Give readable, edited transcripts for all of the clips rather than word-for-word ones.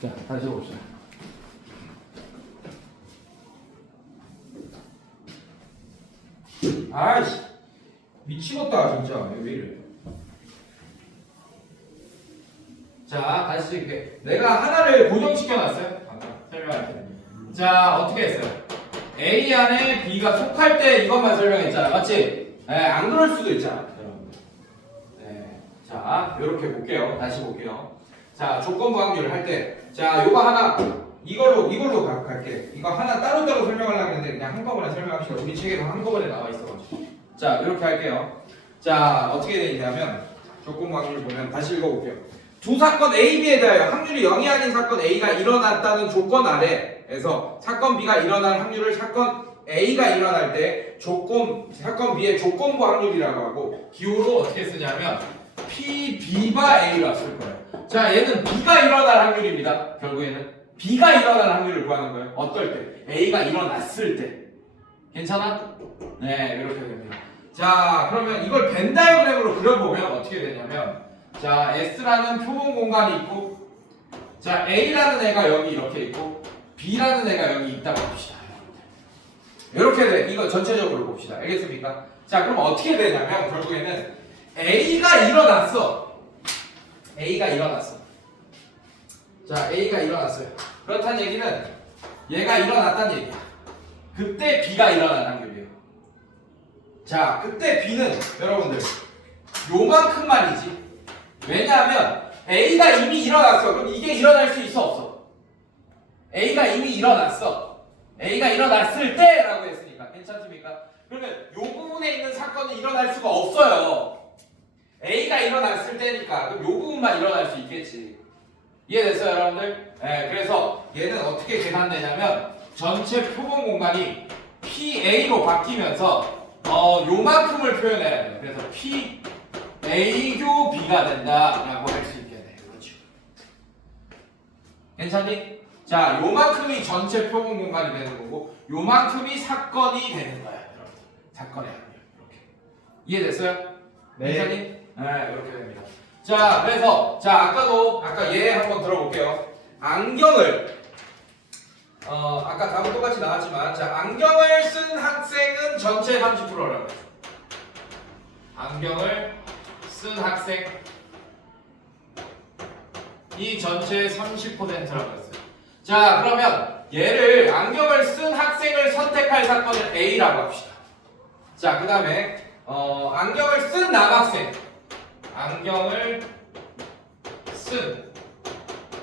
자, 다시 봅시다. 아이씨, 미치겠다 진짜. 왜 이래? 자, 다시 이렇게 내가 하나를 고정시켜놨어요. 방금 설명할 때. 자, 어떻게 했어요? A 안에 B가 속할 때 이것만 설명했잖아, 맞지? 네, 안 그럴 수도 있잖아, 여러분들. 네, 자, 이렇게 볼게요. 다시 볼게요. 자, 조건부 확률을 할 때, 자, 요거 하나 이걸로 갈게. 이거 하나 따로따로 설명하려고 했는데 그냥 한꺼번에 설명합시다. 우리 책에도 한꺼번에 나와 있어가지고. 자, 이렇게 할게요. 자, 어떻게 되냐면 조건부 확률 보면 다시 읽어볼게요. 두 사건 A, B에 대하여 확률이 0이 아닌 사건 A가 일어났다는 조건 아래에서 사건 B가 일어날 확률을 사건 A가 일어날 때 사건 B의 조건부 확률이라고 하고 기호로 어떻게 쓰냐면 P, B바 A라 쓸 거예요. 자, 얘는 B가 일어날 확률입니다. 결국에는 B가 일어날 확률을 구하는 거예요. 어떨 때? A가 일어났을 때. 괜찮아? 네, 이렇게 됩니다. 자, 그러면 이걸 벤 다이어그램으로 그려보면 어떻게 되냐면 자, S라는 표본 공간이 있고 자, A라는 애가 여기 이렇게 있고 B라는 애가 여기 있다고 봅시다. 이렇게 돼. 이거 전체적으로 봅시다. 알겠습니까? 자, 그럼 어떻게 되냐면 결국에는 A가 일어났어. 자, A가 일어났어요. 그렇다는 얘기는 얘가 일어났다는 얘기야. 그때 B가 일어난 확률이에요. 자, 그때 B는 여러분들 요만큼만이지. 왜냐하면 A가 이미 일어났어. 그럼 이게 일어날 수 있어 없어? A가 이미 일어났어. A가 일어났을 때라고 했으니까 괜찮습니까? 그러면 요 부분에 있는 사건은 일어날 수가 없어요. A가 일어났을 때니까 그럼 요 부분만 일어날 수 있겠지. 이해됐어요, 여러분들? 네, 그래서 얘는 어떻게 계산되냐면 전체 표본 공간이 PA로 바뀌면서 요만큼을 표현해야 돼요. 그래서 P A교 B가 된다라고 할 수 있게 돼. 그렇죠. 괜찮니? 자, 요만큼이 전체 표본 공간이 되는 거고 요만큼이 사건이 되는 거야, 여러분. 사건의 확률. 이렇게. 이해됐어요? 네. 괜찮니? 네, 이렇게 됩니다. 자, 그래서 아까 얘 한번 들어볼게요. 안경을 아까 답은 똑같이 나왔지만 자, 안경을 쓴 학생은 전체 30%라고 했어. 안경을 쓴 학생 이 전체의 30%라고 했어요. 자, 그러면 얘를 안경을 쓴 학생을 선택할 사건을 A라고 합시다. 자, 그 다음에 안경을 쓴 남학생 안경을 쓴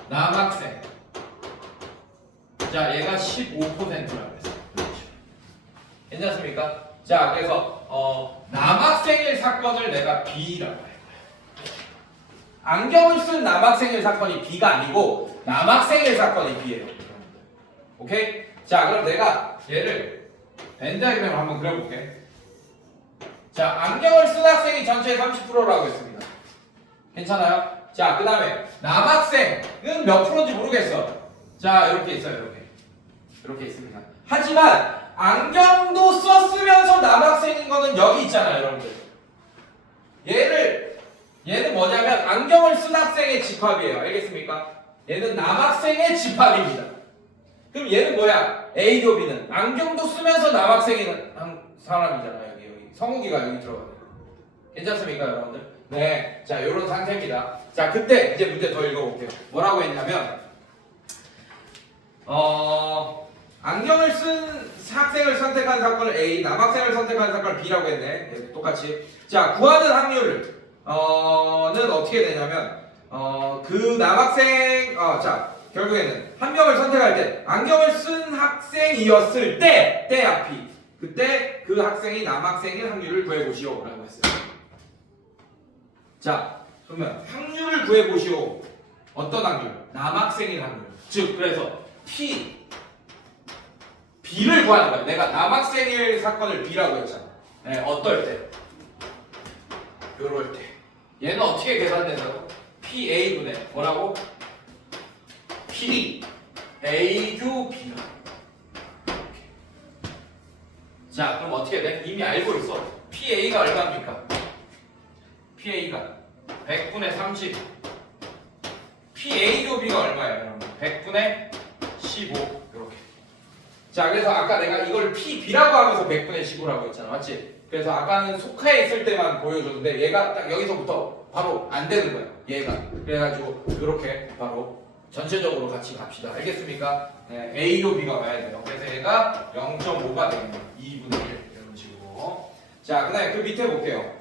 남학생 자, 얘가 15%라고 했어요. 그렇죠. 괜찮습니까? 자, 그래서 남학생일 사건을 내가 B라고 할 거예요. 안경을 쓴 남학생일 사건이 B가 아니고 남학생일 사건이 B예요. 오케이? 자, 그럼 내가 얘를 벤 다이어그램을 한번 그려볼게. 자, 안경을 쓴 학생이 전체의 30%라고 했습니다. 괜찮아요? 자, 그 다음에 남학생은 몇 프로인지 모르겠어. 자, 이렇게 있어요. 이렇게 있습니다. 하지만 안경도 썼으면서 남학생인 거는 여기 있잖아요, 여러분들. 얘는 뭐냐면 안경을 쓴 학생의 집합이에요. 알겠습니까? 얘는 남학생의 집합입니다. 그럼 얘는 뭐야? A교 B는 안경도 쓰면서 남학생인 사람이잖아요. 여기 성욱이가 여기 들어가요. 괜찮습니까, 여러분들? 네, 자, 요런 상태입니다. 자, 그때 이제 문제 더 읽어볼게요. 뭐라고 했냐면 안경을 쓴 학생을 선택한 사건을 A, 남학생을 선택한 사건을 B라고 했네. 네, 똑같이. 자, 구하는 확률을 는 어떻게 되냐면 그 남학생 자, 결국에는 한 명을 선택할 때 안경을 쓴 학생이었을 때 앞이 그때 그 학생이 남학생일 확률을 구해보시오 라고 했어요. 자, 그러면 확률을 구해보시오. 어떤 확률? 남학생일 확률. 즉, 그래서 B를 구하는 거야. 내가 남학생일 사건을 B라고 했잖아. 네, 어떨 때? 요럴 때. 얘는 어떻게 계산된다고? PA분의 뭐라고? P A교 B라. 자, 그럼 어떻게 돼? 이미 알고 있어. PA가 얼마입니까? PA가 100분의 30. PA교 B가 얼마예요, 여러분? 100분의 15 이렇게. 자, 그래서 아까 내가 이걸 P, B라고 하면서 100분의 15라고 했잖아, 맞지? 그래서 아까는 속하에 있을 때만 보여줬는데 얘가 딱 여기서부터 바로 안 되는 거야, 얘가. 그래가지고 이렇게 바로 전체적으로 같이 갑시다. 알겠습니까? 네, A로 B가 와야 돼요. 그래서 얘가 0.5가 되겠네요. 2분의 1 이런 식으로. 자, 그다음에 그 밑에 볼게요.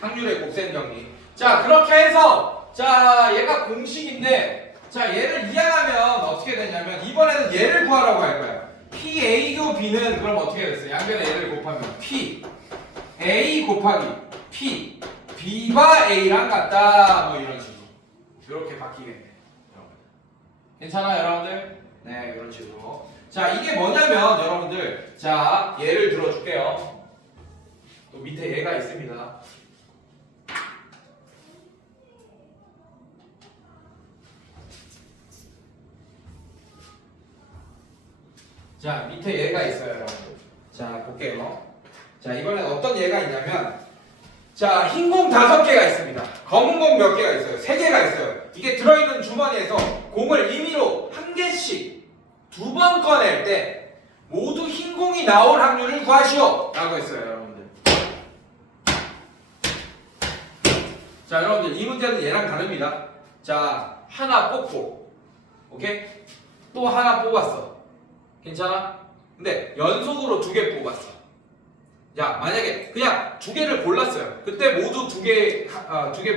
확률의 곱셈 정리. 자, 그렇게 해서 자, 얘가 공식인데 자, 얘를 이항하면 어떻게 되냐면 이번에는 얘를 구하라고 할 거야. P, A고 B는 그럼 어떻게 됐어요? 양변에 얘를 곱하면 P, A 곱하기 P, B가 A랑 같다. 뭐 이런 식으로. 이렇게 바뀌겠네. 괜찮아요, 여러분들? 네, 이런 식으로. 자, 이게 뭐냐면 여러분들, 자, 예를 들어줄게요. 또 밑에 얘가 있습니다. 자, 밑에 얘가 있어요, 여러분들. 자, 볼게요. 자, 이번엔 어떤 얘가 있냐면, 자, 흰 공 5개가 있습니다. 검은 공 몇 개가 있어요? 3개가 있어요. 이게 들어있는 주머니에서 공을 임의로 한 개씩 2번 꺼낼 때 모두 흰 공이 나올 확률을 구하시오! 라고 했어요, 여러분들. 자, 여러분들, 이 문제는 얘랑 다릅니다. 자, 하나 뽑고, 오케이? 또 하나 뽑았어. 괜찮아? 근데 연속으로 2개 뽑았어. 야, 만약에 그냥 2개를 골랐어요. 그때 모두 2개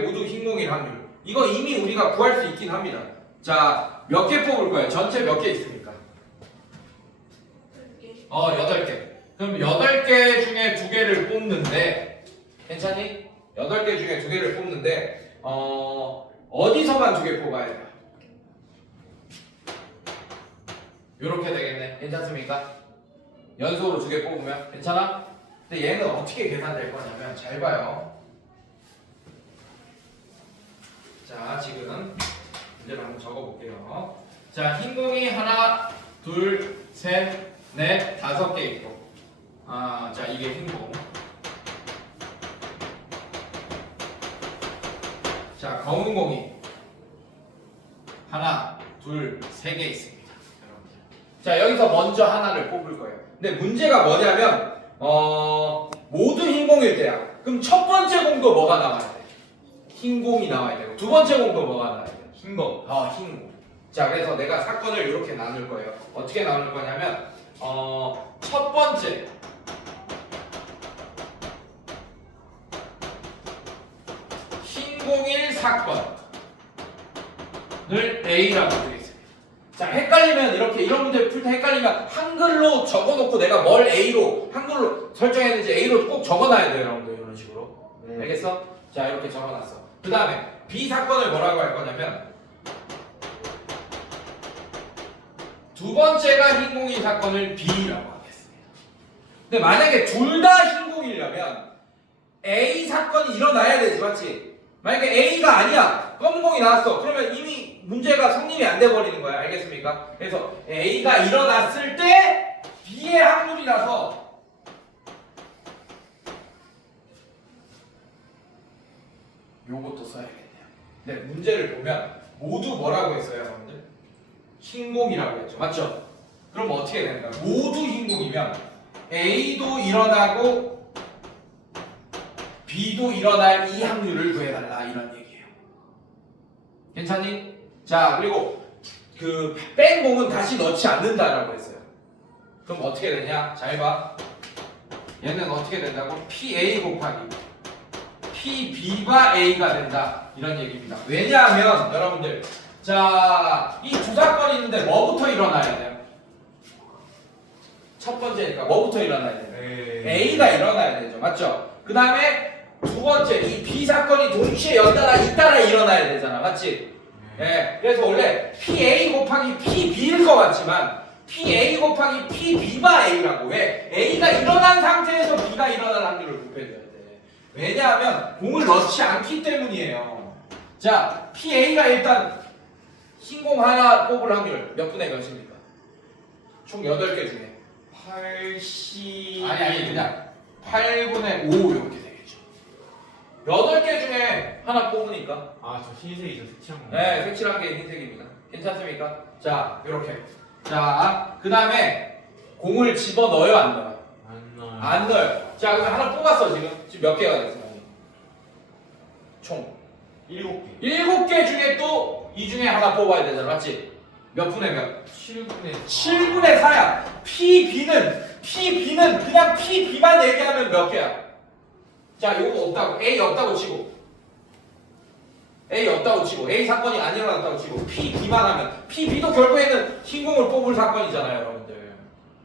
모두 흰공일 확률. 이거 이미 우리가 구할 수 있긴 합니다. 자, 몇 개 뽑을 거예요? 전체 몇 개 있습니까? 8개. 그럼 8개 중에 2개를 뽑는데, 괜찮니? 8개 중에 2개를 뽑는데, 어디서만 2개 뽑아야 돼요? 요렇게 되겠네. 괜찮습니까? 연속으로 2개 뽑으면 괜찮아? 근데 얘는 어떻게 계산될 거냐면 잘 봐요. 자, 지금 문제를 한번 적어볼게요. 자, 흰 공이 하나, 둘, 셋, 넷, 5개 있고, 자, 이게 흰 공. 자, 검은 공이 하나, 둘, 3개 있습니다. 자, 여기서 먼저 하나를 뽑을 거예요. 근데 문제가 뭐냐면 모두 흰 공일 때야. 그럼 첫 번째 공도 뭐가 나와야 돼? 흰 공이 나와야 되고, 두 번째 공도 뭐가 나와야 돼? 흰 공. 흰 공. 자, 그래서 내가 사건을 이렇게 나눌 거예요. 어떻게 나눌 거냐면 첫 번째 흰 공일 사건을 A라고 하겠습니다. 자, 헷갈리면 이렇게 이런 문제 풀 때 헷갈리면 한글로 적어놓고 내가 뭘 A로 한글로 설정했는지 A로 꼭 적어놔야 돼요, 여러분들. 이런 식으로. 알겠어? 자, 이렇게 적어놨어. 그 다음에 B 사건을 뭐라고 할 거냐면 두 번째가 흰공인 사건을 B라고 하겠습니다. 근데 만약에 둘 다 흰공이려면 A 사건이 일어나야 되지, 맞지? 만약에 A가 아니야, 검은 공이 나왔어. 그러면 이미 문제가 성립이 안 돼 버리는 거야. 알겠습니까? 그래서 A가 일어났을 때 B의 확률이라서 요것도 써야겠네요. 네, 문제를 보면 모두 뭐라고 했어요, 여러분들? 흰공이라고 했죠. 맞죠? 그럼 어떻게 됩니까? 모두 흰공이면 A도 일어나고 B도 일어날 이 확률을 구해달라, 이런 얘기예요. 괜찮니? 자, 그리고 그 뺀 공은 다시 넣지 않는다라고 했어요. 그럼 어떻게 되냐? 잘 봐. 얘는 어떻게 된다고? PA 곱하기 PB가 A가 된다, 이런 얘기입니다. 왜냐하면 여러분들, 자, 이 두 사건이 있는데 뭐부터 일어나야 돼요? 첫 번째니까 뭐부터 일어나야 돼요? A가 일어나야 되죠. 맞죠? 그 다음에 두 번째, 이 B 사건이 동시에 연달아 잇따라 일어나야 되잖아. 맞지? 네. 그래서 원래 PA 곱하기 PB일 것 같지만 PA 곱하기 PB가 A라고 해. A가 일어난 상태에서 B가 일어날 확률을 곱해줘야 돼. 왜냐하면 공을 넣지 않기 때문이에요. 자, PA가 일단 흰공 하나 뽑을 확률 몇 분의 몇입니까? 총 8개 중에 80... 아니 그냥 8분의 5 이렇게 되겠죠. 8개 중에 하나 뽑으니까 저 흰색이죠, 색칠한 거. 네, 색칠한 게 흰색입니다. 괜찮습니까? 자, 이렇게. 자, 그 다음에 공을 집어 넣어요, 안 넣어요? 안 넣어요. 안 넣어요. 자, 그럼 하나 뽑았어, 지금. 지금 몇 개가 됐어? 총 7개. 7개 중에 또 이 중에 하나 뽑아야 되잖아, 맞지? 몇 분의 몇? 7분의 4. 7분의 4야. PB는 그냥 PB만 얘기하면 몇 개야? 자, 요거 없다고. A 없다고 치고. A 없다고 치고. A 사건이 안 일어났다고 치고. PB만 하면. PB도 결국에는 흰공을 뽑을 사건이잖아요, 여러분들.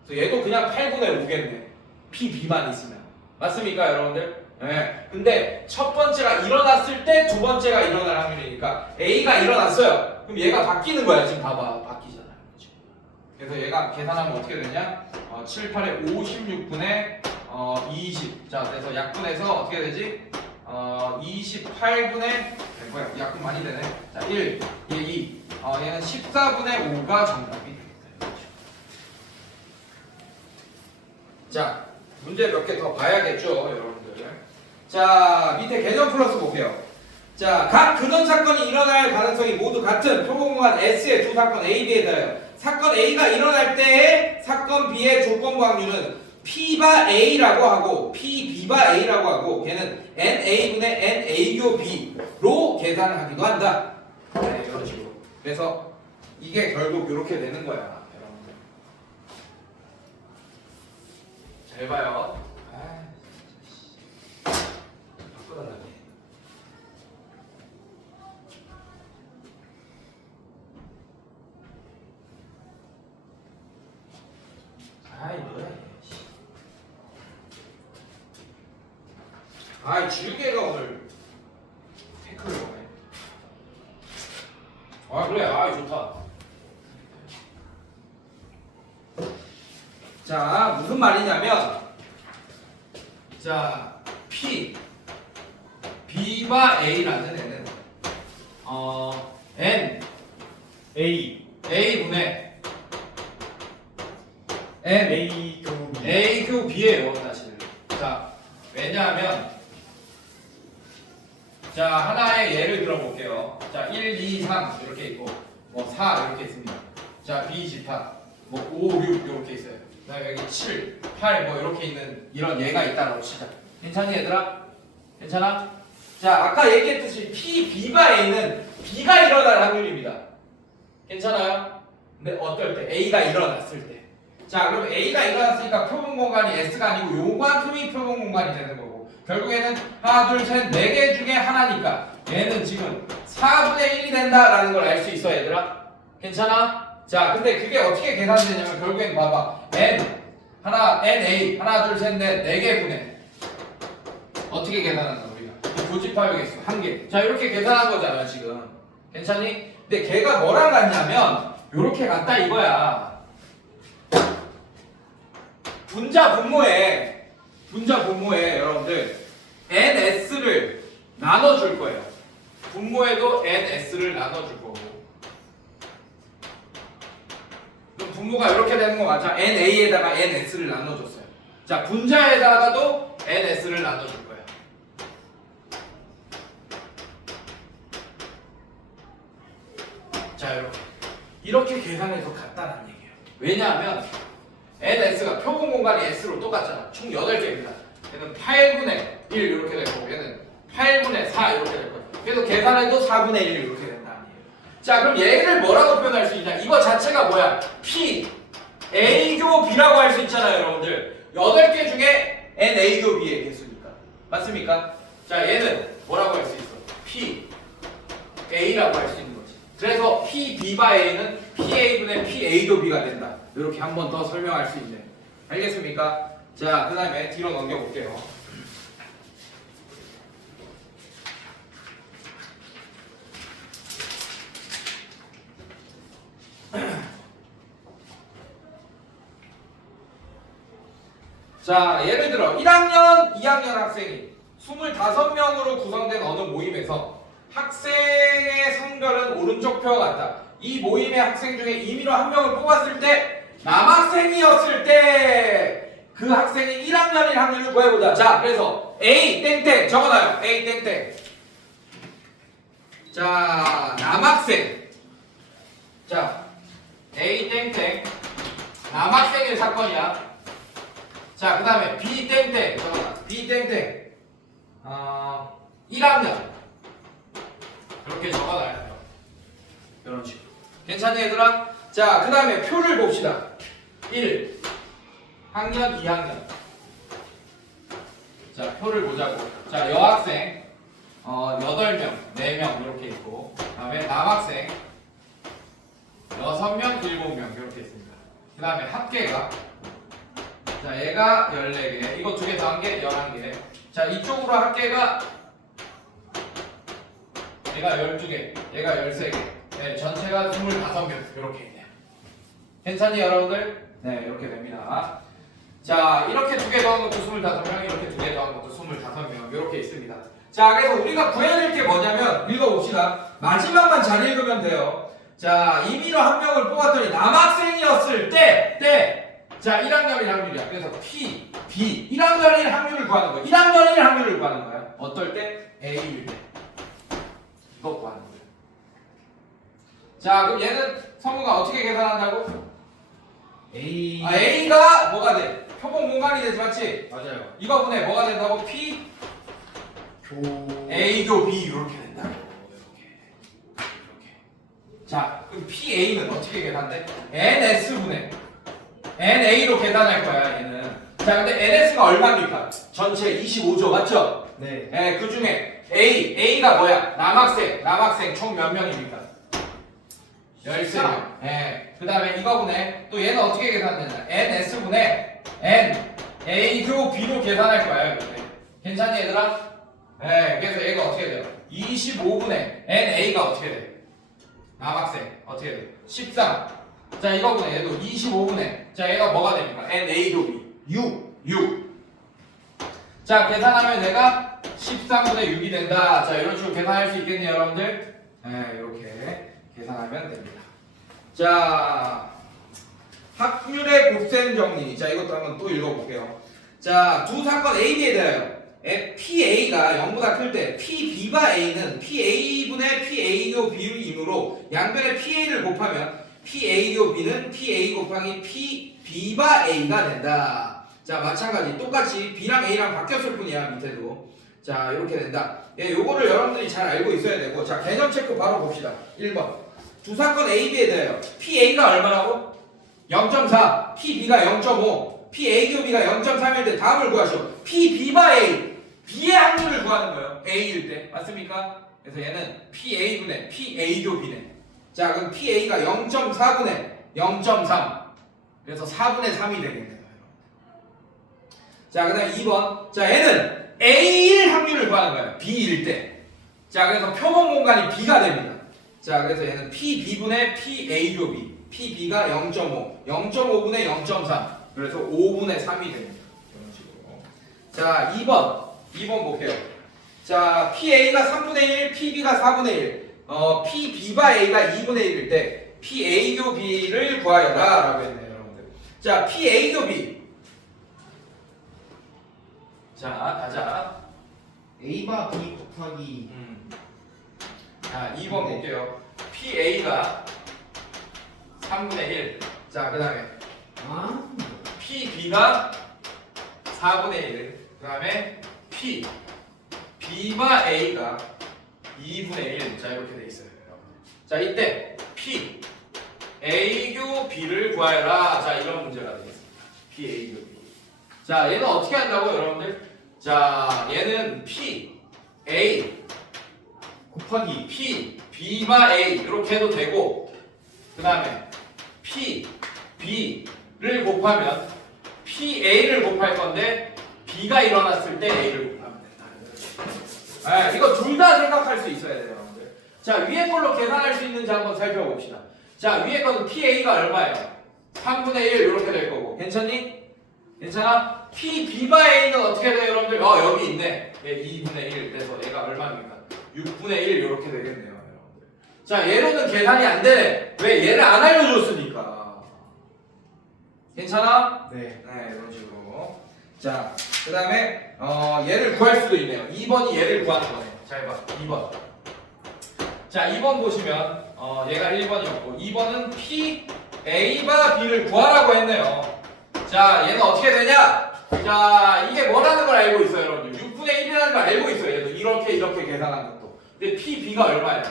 그래서 얘도 그냥 8분의 5겠네. PB만 있으면. 맞습니까, 여러분들? 네. 근데 첫 번째가 일어났을 때 두 번째가 일어날 확률이니까 A가 일어났어요. 그럼 얘가 바뀌는 거야. 지금 봐봐. 바뀌잖아요. 그래서 얘가 계산하면 어떻게 되냐? 7, 8에 56분의 20. 자, 그래서 약분해서 어떻게 되지? 28분의 뭐야? 약분 많이 되네. 자, 1, 얘 2. 얘는 14분의 5가 정답이 되겠다. 자, 문제 몇 개 더 봐야겠죠, 여러분들. 자, 밑에 개념 플러스 볼게요. 자, 각 근원 사건이 일어날 가능성이 모두 같은 표본공간 S의 두 사건 A, B에 대하여 사건 A가 일어날 때의 사건 B의 조건부 확률은 P바 A라고 하고 PB바 A라고 하고 걔는 NA분의 NA교 B로 계산하기도 한다. 네, 이런 식으로. 그래서 이게 결국 이렇게 되는 거야, 여러분들. 잘 봐요. 지우개가 오늘 태클을 거네. 그래. 좋다. 자, 무슨 말이냐면, 자, B바 A라는 애는 N A분의 N A 교B B예요, 사실. 자, 왜냐하면 자, 하나의 예를 들어볼게요. 자, 1, 2, 3 이렇게 있고 뭐 4 이렇게 있습니다. 자, B 집합 뭐 5, 6 이렇게 있어요. 그다음에 여기 7, 8 뭐 이렇게 있는 이런 예가 있다고 치자. 괜찮니, 얘들아? 괜찮아? 자, 아까 얘기했듯이 PB바 A는 B가 일어날 확률입니다. 괜찮아요? 근데 어떨 때? A가 일어났을 때. 자, 그럼 A가 일어났으니까 표본 공간이 S가 아니고 요만큼이 표본 공간이 되는 거고 결국에는 하나, 둘, 셋, 4개 중에 하나니까 얘는 지금 4분의 1이 된다라는 걸 알 수 있어, 얘들아. 괜찮아? 자, 근데 그게 어떻게 계산되냐면 결국엔 봐봐. NA 하나, 둘, 셋, 넷 4개 분의 어떻게 계산한다 우리가? 교집합의 개수 1개. 자, 이렇게 계산한 거잖아, 지금. 괜찮니? 근데 걔가 뭐랑 같냐면 요렇게 같다 이거야. 분자 분모에 여러분들 NS를 나눠줄 거예요. 분모에도 NS를 나눠줄 거고. 그럼 분모가 이렇게 되는 거 맞아? NA에다가 NS를 나눠줬어요. 자, 분자에다가도 NS를 나눠줄 거예요. 자, 이렇게 계산해서 같다는 얘기예요. 왜냐하면 NS가 표본 공간이 S로 똑같잖아. 총 8개입니다. 얘는 8분의 1 이렇게 될 거고 얘는 8분의 4 이렇게 될 거예요. 그래서 계산해도 4분의 1 이렇게 된다 아니에요. 자, 그럼 얘를 뭐라고 표현할 수 있냐? 이거 자체가 뭐야? P A교 B라고 할 수 있잖아요, 여러분들. 8개 중에 NA교 B의 개수니까. 맞습니까? 자, 얘는 뭐라고 할 수 있어? P A라고 할 수 있는 거지. 그래서 PB바 A는 PA분의 PA교 B가 된다. 이렇게 한 번 더 설명할 수 있네. 알겠습니까? 자, 그 다음에 뒤로 넘겨볼게요. 자, 예를 들어 1학년, 2학년 학생이 25명으로 구성된 어느 모임에서 학생의 성별은 오른쪽 표와 같다. 이 모임의 학생 중에 임의로 한 명을 뽑았을 때 남학생이었을 때 그 학생이 1학년일 확률을 구해보자. 자, 그래서 A 땡땡 적어놔요. A 땡땡. 자, 남학생 자, A 땡땡 남학생의 사건이야. 자, 그 다음에 B 땡땡 B 땡땡 1학년 이렇게 적어놔야 돼요. 이런 식으로. 괜찮니 얘들아? 자, 그 다음에 표를 봅시다. 1 학년 2학년. 자, 표를 보자고. 자, 여학생 8명, 4명 이렇게 있고, 그 다음에 남학생 6명, 7명 이렇게 있습니다. 그 다음에 합계가, 자, 얘가 14개, 이거 2개 더한 게 11개. 자, 이쪽으로 합계가 얘가 12개, 얘가 13개. 네, 전체가 25명 이렇게 있네요. 괜찮니 여러분들? 네, 이렇게 됩니다. 자, 이렇게 2개 더한 것도 25명, 이렇게 2개 더한 것도 25명 이렇게 있습니다. 자, 그래서 우리가 구해야 될 게 뭐냐면 읽어봅시다. 마지막만 잘 읽으면 돼요. 자, 임의로 한 명을 뽑았더니 남학생이었을 때 자, 1학년일 확률이야. 그래서 P, B 1학년일 확률을 구하는 거야. 1학년일 확률을 구하는 거야. 어떨 때? A일 때. 이거 구하는 거야. 자, 그럼 얘는 성우가 어떻게 계산한다고? A가 뭐가 돼? 표본 공간이 되지, 맞지? 맞아요. 이거분에 뭐가 된다고? P A도 B 이렇게 된다고. 이렇게. 자, 그럼 PA는 어떻게 계산돼? NS분의 NA로 계산할 거야, 얘는. 자, 근데 NS가 얼마입니까? 전체 25죠, 맞죠? 네. 예, 그 중에 A가 뭐야? 남학생 총 몇 명입니까? 13명. 예. 그 다음에 이거분에 또 얘는 어떻게 계산되냐? NS분의 NA도 B로 계산할 거야, 이렇게. 괜찮니, 얘들아? 예, 그래서 얘가 어떻게 돼요? 25분의 NA가 어떻게 돼? 남학생 어떻게 돼? 13. 자, 이거분에 얘도 25분의 자, 얘가 뭐가 됩니까? NA도 B 6. 자, 계산하면 얘가 13분의 6이 된다. 자, 이런 식으로 계산할 수 있겠네요, 여러분들. 네, 이렇게 계산하면 됩니다. 자, 확률의 곱셈 정리. 자, 이것도 한번 또 읽어볼게요. 자, 두 사건 A, B에 대하여 PA가 0보다 클 때 PB가 A는 PA분의 PA도 B이므로 양변의 PA를 곱하면 PA도 B는 PA 곱하기 PB가 A가 된다. 자, 마찬가지 똑같이 B랑 A랑 바뀌었을 뿐이야, 밑에도. 자, 이렇게 된다. 예, 요거를 여러분들이 잘 알고 있어야 되고, 자, 개념 체크 바로 봅시다. 1번 두 사건 A, B에 대하여 PA가 얼마라고? 0.4, PB가 0.5, PA교B가 0.3일 때 다음을 구하시오. PB가 A, B의 확률을 구하는 거예요. A일 때, 맞습니까? 그래서 얘는 PA분의 PA교B네. 자, 그럼 PA가 0.4분의 0.3, 그래서 4분의 3이 되겠네요. 자, 그 다음에 2번. 자, 얘는 A일 확률을 구하는 거예요. B일 때. 자, 그래서 표본 공간이 B가 됩니다. 자, 그래서 얘는 PB분의 PA교B, PB가 0.5, 0.5분의 0.3, 그래서 5분의 3이 됩니다. 이런 식으로. 자, 2번 볼게요. 자, PA가 3분의 1, PB가 4분의 1, PB가 A가 2분의 1일 때 PA교B를 구하여라 라고 했네요, 여러분들. 자, PA교B. 자, 가자. A바 B 곱하기 자, 2번 볼게요. PA가 3분의 1. 자, 그 다음에 PB가 4분의 1. 그 다음에 B가 A가 2분의 1. 자, 이렇게 돼 있어요. 자, 이때 P A교 B를 구하여라. 자, 이런 문제가 되겠습니다. P A교 B. 자, 얘는 어떻게 한다고 여러분들? 자, 얘는 P A 곱하기 P B가 A 이렇게 해도 되고, 그 다음에 P B를 곱하면 P A를 곱할 건데 B가 일어났을 때 A를 곱하면 된다. 이거 둘 다 생각할 수 있어야 돼요, 여러분들. 자, 위에 걸로 계산할 수 있는지 한번 살펴봅시다. 자, 위에 거는 PA가 얼마예요? 3분의 1 이렇게 될 거고. 괜찮니? 괜찮아? PB가 A는 어떻게 돼요, 여러분들? 여기 있네. 얘 2분의 1 돼서 얘가 얼마입니까? 6분의 1 이렇게 되겠네요, 여러분들. 자, 얘로는 계산이 안 되네. 왜? 얘를 안 알려줬으니까. 괜찮아? 네. 네, 이런 식으로. 자, 그 다음에 얘를 구할 수도 있네요. 2번이 얘를 구하는 거네요. 잘 봐. 2번. 자, 2번 보시면 얘가 1번이었고 2번은 P A바 B를 구하라고 했네요. 자 얘는 어떻게 되냐? 자 이게 뭐라는 걸 알고 있어요 여러분들. 6분의 1이라는 걸 알고 있어요. 얘도 이렇게 계산한 것도. 근데 P B가 얼마야?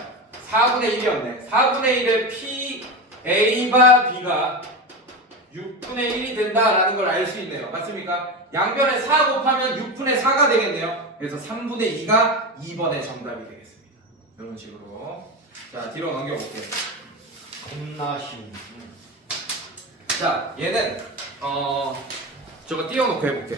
4분의 1이었네. 4분의 1에 P A바 B가 6분의 1이 된다라는 걸 알 수 있네요. 맞습니까? 양변에 4 곱하면 6분의 4가 되겠네요. 그래서 3분의 2가 2번의 정답이 되겠습니다. 이런 식으로. 자, 뒤로 넘겨볼게요. 겁나 쉬운. 자, 얘는 저거 띄워놓고 해볼게.